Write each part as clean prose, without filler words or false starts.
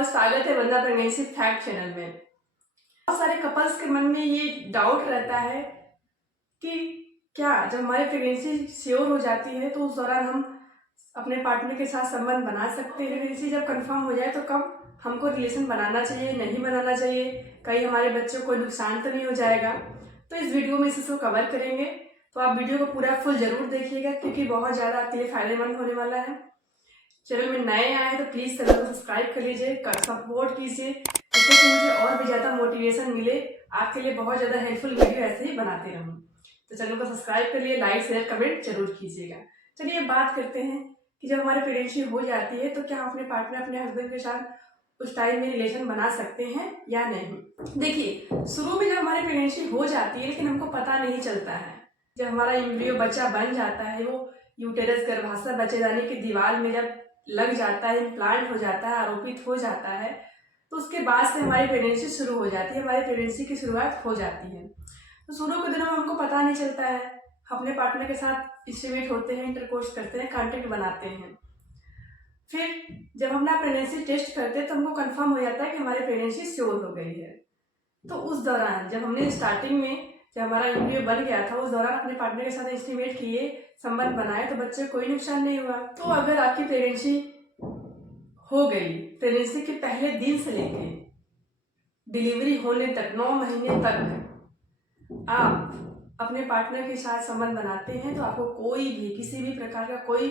बहुत स्वागत है वंदना प्रेगनेंसी फैक्ट चैनल में। बहुत सारे कपल्स के मन में ये डाउट रहता है कि क्या जब हमारी प्रेगनेंसी श्योर हो जाती है तो उस दौरान हम अपने पार्टनर के साथ संबंध बना सकते हैं। प्रेगनेंसी जब कंफर्म हो जाए तो कब हमको रिलेशन बनाना चाहिए, नहीं बनाना चाहिए, कहीं हमारे बच्चों को नुकसान तो नहीं हो जाएगा। तो इस वीडियो में इस कवर करेंगे, तो आप वीडियो को पूरा फुल जरूर देखिएगा क्योंकि बहुत ज़्यादा आपके लिए फायदेमंद होने वाला है। चैनल में नए आए तो प्लीज़ चैनल को सब्सक्राइब कर लीजिए, सपोर्ट कीजिए जिससे कि मुझे और भी ज़्यादा मोटिवेशन मिले। आपके लिए बहुत ज़्यादा हेल्पफुल वीडियो ऐसे ही बनाते रहूँ। तो चैनल को सब्सक्राइब करिए, लाइक शेयर कमेंट जरूर कीजिएगा। चलिए बात करते हैं कि जब हमारी प्रेगनेंसी हो जाती है तो क्या हम अपने पार्टनर, अपने हस्बैंड के साथ उस टाइम में रिलेशन बना सकते हैं या नहीं। देखिए, शुरू में जब हमारी प्रेगनेंसी हो जाती है लेकिन हमको पता नहीं चलता है, जब हमारा एम्ब्रियो बच्चा बन जाता है, वो यूटेरस गर्भाशय बच्चेदानी की दीवार में जब लग जाता है, इम्प्लांट हो जाता है, आरोपित हो जाता है, तो उसके बाद से हमारी प्रेगनेंसी शुरू हो जाती है, हमारी प्रेगनेंसी की शुरुआत हो जाती है। तो शुरू के दिनों में हमको पता नहीं चलता है, अपने पार्टनर के साथ इंटीमेट होते हैं, इंटरकोर्स करते हैं, कॉन्टेक्ट बनाते हैं। फिर जब हम ना प्रेगनेंसी टेस्ट करते हैं तो हमको कंफर्म हो जाता है कि हमारी प्रेगनेंसी श्योर हो गई है। तो उस दौरान जब हमने स्टार्टिंग में जब हमारा एम्ब्रियो बन गया था, उस दौरान अपने पार्टनर के साथ इंटीमेट किए, संबंध बनाए, तो बच्चे कोई नुकसान नहीं हुआ। तो अगर आपकी प्रेगनेंसी हो गई, प्रेगनेंसी के पहले दिन से लेके डिलीवरी होने तक 9 महीने तक आप अपने पार्टनर के साथ संबंध बनाते हैं तो आपको कोई भी किसी भी प्रकार का कोई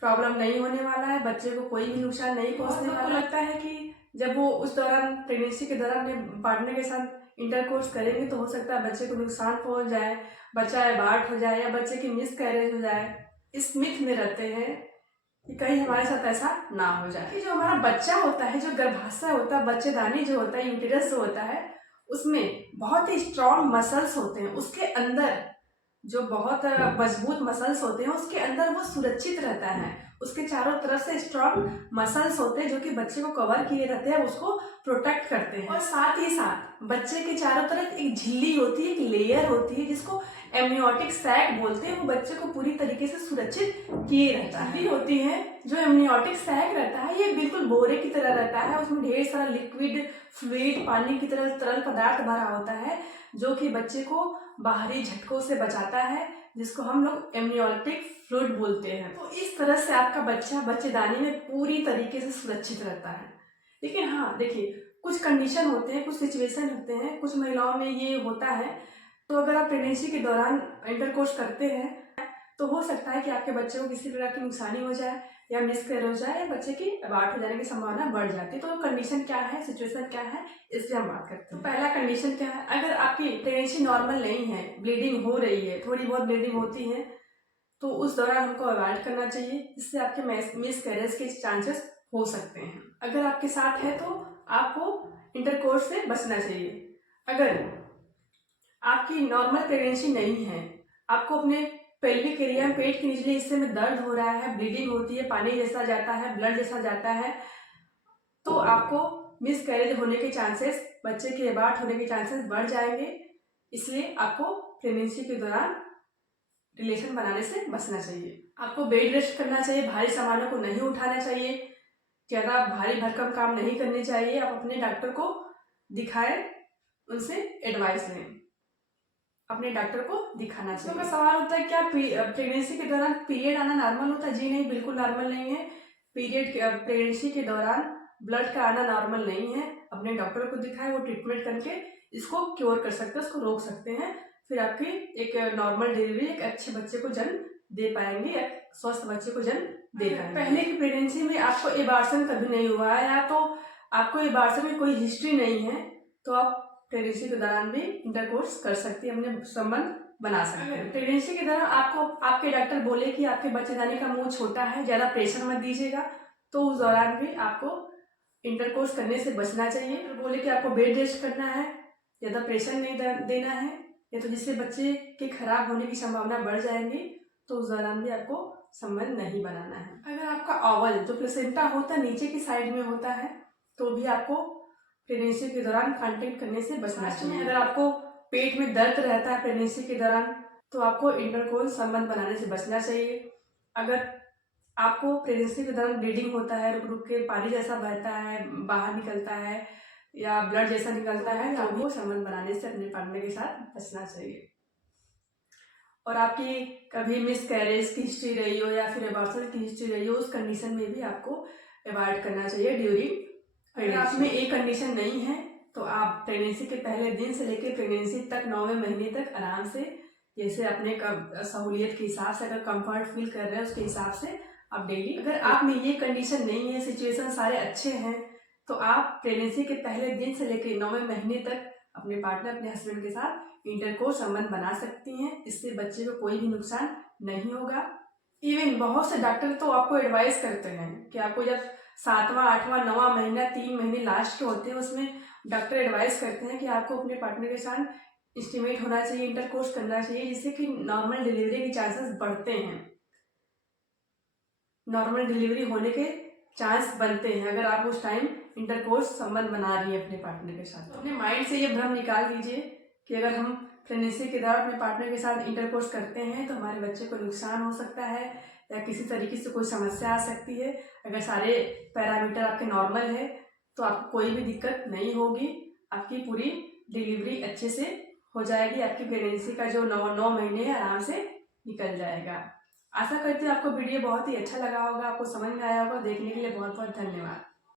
प्रॉब्लम नहीं होने वाला है, बच्चे को कोई भी नुकसान नहीं पहुंचने वाला। लगता है कि जब वो उस दौरान प्रेगनेंसी के दौरान अपने पार्टनर के साथ इंटरकोर्स करेंगे तो हो सकता है बच्चे को नुकसान पहुंच जाए, बच्चा एबार्ट हो जाए या बच्चे की मिसकैरेज हो जाए। इस मिथ में रहते हैं कि कहीं हमारे साथ ऐसा ना हो जाए। कि जो हमारा बच्चा होता है, जो गर्भाशय होता है, बच्चेदानी जो होता है, यूटेरस जो होता है, उसमें बहुत ही स्ट्रॉन्ग मसल्स होते हैं। उसके अंदर जो बहुत मजबूत मसल्स होते हैं, उसके अंदर वो सुरक्षित रहता है। उसके चारों तरफ से स्ट्रॉन्ग मसल्स होते हैं जो कि बच्चे को कवर किए रहते हैं, उसको प्रोटेक्ट करते हैं। और साथ ही साथ बच्चे के चारों तरफ एक झिल्ली होती है, एक लेयर होती है जिसको एमनियोटिक सैक बोलते हैं, वो बच्चे को पूरी तरीके से सुरक्षित किए रहता है। झिल्ली होती है, जो एमनियोटिक सैक रहता है, ये बिल्कुल बोरे की तरह रहता है। उसमें ढेर सारा लिक्विड फ्लूइड, पानी की तरह तरल पदार्थ भरा होता है जो कि बच्चे को बाहरी झटकों से बचाता है, जिसको हम लोग एमनियोटिक फ्लूइड बोलते हैं। तो इस तरह से आपका बच्चा बच्चेदानी में पूरी तरीके से सुरक्षित रहता है। लेकिन हाँ देखिए, कुछ कंडीशन होते हैं, कुछ सिचुएशन होते हैं, कुछ महिलाओं में ये होता है। तो अगर आप प्रेगनेंसी के दौरान इंटरकोर्स करते हैं तो हो सकता है कि आपके बच्चे को किसी प्रकार की नुकसानी हो जाए या मिसकैरेज हो जाए या बच्चे की अबार्ट हो जाने की संभावना बढ़ जाती है। तो कंडीशन क्या है, सिचुएशन क्या है, इससे हम बात करते हैं। तो पहला कंडीशन क्या है, अगर आपकी प्रेगनेंसी नॉर्मल नहीं है, ब्लीडिंग हो रही है, थोड़ी बहुत ब्लीडिंग होती है, तो उस दौरान हमको अवॉइड करना चाहिए, इससे आपके मिसकैरेज के चांसेस हो सकते हैं। अगर आपके साथ है तो आपको इंटरकोर्स से बचना चाहिए। अगर आपकी नॉर्मल प्रेगनेंसी नहीं है, आपको अपने पेल्विक एरिया में, पेट के निचले हिस्से में दर्द हो रहा है, ब्लीडिंग होती है, पानी जैसा जाता है, ब्लड जैसा जाता है, तो आपको मिसकैरेज होने के चांसेस, बच्चे के अबॉर्ट होने के चांसेस बढ़ जाएंगे। इसलिए आपको प्रेगनेंसी के दौरान रिलेशन बनाने से बचना चाहिए। आपको बेड रेस्ट करना चाहिए, भारी सामानों को नहीं उठाना चाहिए, ज़्यादा भारी भरकम काम नहीं करने चाहिए। आप अपने डॉक्टर को दिखाएं, उनसे एडवाइस लें, अपने डॉक्टर को दिखाना चाहिए। तो सवाल होता है क्या प्रेगनेंसी के दौरान पीरियड आना नॉर्मल होता है? जी नहीं, बिल्कुल नॉर्मल नहीं है। पीरियड प्रेगनेंसी के दौरान ब्लड का आना नॉर्मल नहीं है। अपने डॉक्टर को दिखाएं, वो ट्रीटमेंट करके इसको क्योर कर सकते हैं, उसको रोक सकते हैं। फिर आपकी एक नॉर्मल डिलीवरी, एक अच्छे बच्चे को जन्म दे पाएंगे, एक स्वस्थ बच्चे को जन्म दे पाएंगे। पहले की प्रेगनेंसी में आपको एबार्शन कभी नहीं हुआ है या तो आपको एबार्शन में कोई हिस्ट्री नहीं है, तो आप प्रेगनेंसी के दौरान भी इंटरकोर्स कर सकती है, अपने संबंध बना सकते हैं। प्रेगनेंसी के दौरान आपको आपके डॉक्टर बोले कि आपके बच्चेदानी का मुंह छोटा है, ज़्यादा प्रेशर मत दीजिएगा, तो उस दौरान भी आपको इंटरकोर्स करने से बचना चाहिए। तो बोले कि आपको बेड रेस्ट करना है, ज़्यादा प्रेशर नहीं देना है, या तो जिससे बच्चे के खराब होने की संभावना बढ़ जाएंगी, तो उस दौरान भी आपको संबंध नहीं बनाना है। अगर आपका ओवल जो प्लेसेंटा होता है नीचे की साइड में होता है, तो भी आपको प्रेगनेंसी के दौरान कांटेक्ट करने से बचना चाहिए। अगर आपको पेट में दर्द रहता है प्रेगनेंसी के दौरान, तो आपको इंटरकोर्स संबंध बनाने से बचना चाहिए। अगर आपको प्रेगनेंसी के दौरान ब्लीडिंग होता है, रुक रुक के पानी जैसा बहता है, बाहर निकलता है या ब्लड जैसा निकलता है, तो आपको संबंध बनाने से अपने पार्टनर के साथ बचना चाहिए। और आपकी कभी मिस कैरेज की हिस्ट्री रही हो या फिर एबॉर्शन की हिस्ट्री रही हो, उस कंडीशन में भी आपको अवॉइड करना चाहिए ड्यूरिंग। अगर आप में एक कंडीशन नहीं है तो आप प्रेगनेंसी के पहले दिन से लेकर प्रेगनेंसी तक 9वें महीने तक आराम से, जैसे अपने सहूलियत के हिसाब से, अगर कंफर्ट फील कर रहे हैं उसके हिसाब से आप डेली, अगर आप में ये कंडीशन नहीं है, सिचुएशन सारे अच्छे हैं, तो आप प्रेगनेंसी के पहले दिन से लेकर 9वें महीने तक अपने पार्टनर, अपने हस्बैंड के साथ इंटरकोर्स संबंध बना सकती हैं। इससे बच्चे को कोई भी नुकसान नहीं होगा। इवन बहुत से डॉक्टर तो आपको एडवाइस करते हैं कि आपको जब 7वां 8वां 9वां महीना, 3 महीने लास्ट के होते हैं, उसमें डॉक्टर एडवाइस करते हैं कि आपको अपने पार्टनर के साथ इंटीमेट होना चाहिए, इंटरकोर्स करना चाहिए, जिससे कि नॉर्मल डिलीवरी के चांसेस बढ़ते हैं, नॉर्मल डिलीवरी होने के चांस बनते हैं अगर आप उस टाइम इंटरकोर्स संबंध बना रही है अपने पार्टनर के साथ। तो अपने माइंड से ये भ्रम निकाल दीजिए कि अगर हम प्रेगनेंसी के दौरान अपने पार्टनर के साथ इंटरकोर्स करते हैं तो हमारे बच्चे को नुकसान हो सकता है या किसी तरीके से कोई समस्या आ सकती है। अगर सारे पैरामीटर आपके नॉर्मल है तो आपको कोई भी दिक्कत नहीं होगी, आपकी पूरी डिलीवरी अच्छे से हो जाएगी, आपकी प्रेगनेंसी का जो 9 महीने आराम से निकल जाएगा। आशा करती हूँ आपको वीडियो बहुत ही अच्छा लगा होगा, आपको समझ में आया होगा। देखने के लिए बहुत बहुत धन्यवाद।